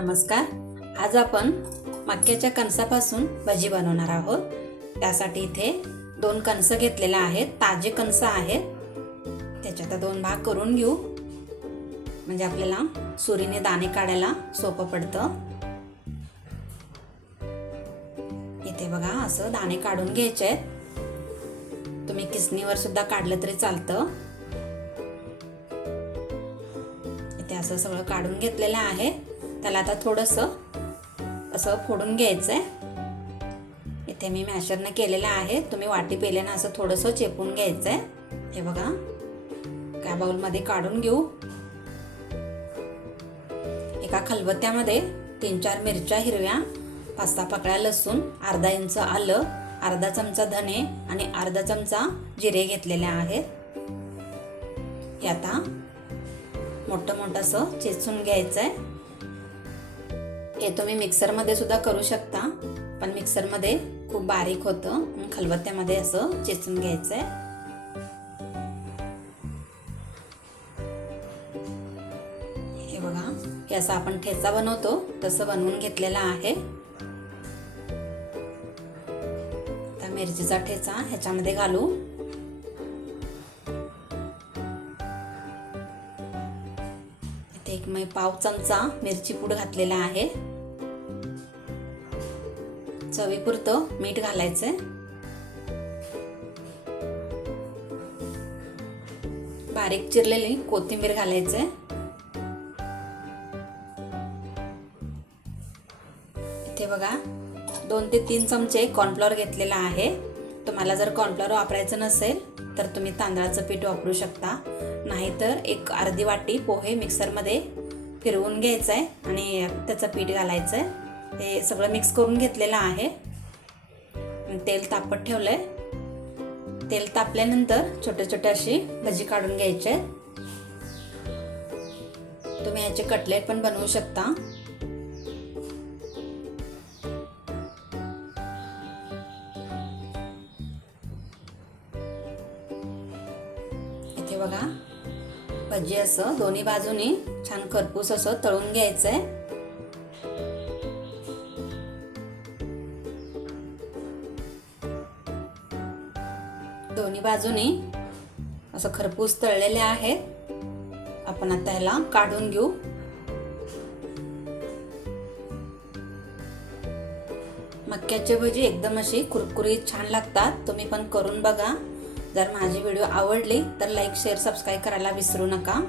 नमस्कार. आज आपण मक्याच्या कणसापासून भजी बनवणार आहोत. त्यासाठी इथे 2 कणस घेतलेले आहेत. ताजे कणस आहेत. त्याच्यात 2 भाग करून घेऊ, म्हणजे आपल्याला सुरीने दाणे काढायला सोपं पडतं. इथे बघा असं दाणे काढून घ्यायचे आहेत. तुम्ही किसणीवर सुद्धा काढलं तरी चालतं. इथे असं सगळं काढून घेतलेलं आहे. त्याला आता थोडंसं असं फोडून घ्यायचं आहे. इथे मी मॅशरने केलेलं आहे. तुम्ही वाटी पेल्यानं असं थोडंसं चेपून घ्यायचं आहे. हे बघा, त्या बाउलमध्ये काढून घेऊ. एका खलबत्त्यामध्ये 3-4 मिरच्या हिरव्या, 5-6 पाकळ्या लसूण, अर्धा इंच आलं, अर्धा चमचा धने आणि अर्धा चमचा जिरे घेतलेले आहेत. हे आता मोठं मोठं असं चेचून घ्यायचं आहे. हे तुम्ही मिक्सरमध्ये सुद्धा करू शकता, पण मिक्सरमध्ये खूप बारीक होतं. खलबत्त्यामध्ये असं चेचून घ्यायचं आहे. हे बघा, हे असं आपण ठेचा बनवतो तसं बनवून घेतलेला आहे. आता मिरचीचा ठेचा ह्याच्यामध्ये घालू. इथे एक पाव चमचा मिरची पूड घातलेला आहे. चवीपुरतं मीठ घालायचंय. बारीक चिरलेली कोथिंबीर घालायचंय. इथे बघा 2 ते 3 चमचे कॉर्नफ्लॉवर घेतलेला आहे. तुम्हाला जर कॉर्नफ्लॉवर वापरायचं नसेल तर तुम्ही तांदळाचं पीठ वापरू शकता. नाहीतर एक अर्धी वाटी पोहे मिक्सरमध्ये फिरवून घ्यायचं आहे आणि त्याचं पीठ घालायचं आहे. हे सगळं मिक्स करून घेतलेलं आहे. तेल तापत ठेवलंय. तेल तापल्यानंतर छोटे छोटे अशी भजी काढून घ्यायचे. तुम्ही याचे कटलेट पण बनवू शकता. इथे बघा, भजी असं दोन्ही बाजूनी छान खरपूस असं तळून घ्यायचंय. दोन्ही बाजूनी असं खरपूस तळलेले आहेत. आपण आता ह्याला काढून घेऊ. मक्याची भजी एकदम अशी कुरकुरीत छान लागतात. तुम्ही पण करून बघा. जर माझी व्हिडिओ आवडली तर लाईक, शेअर, सबस्क्राईब करायला विसरू नका.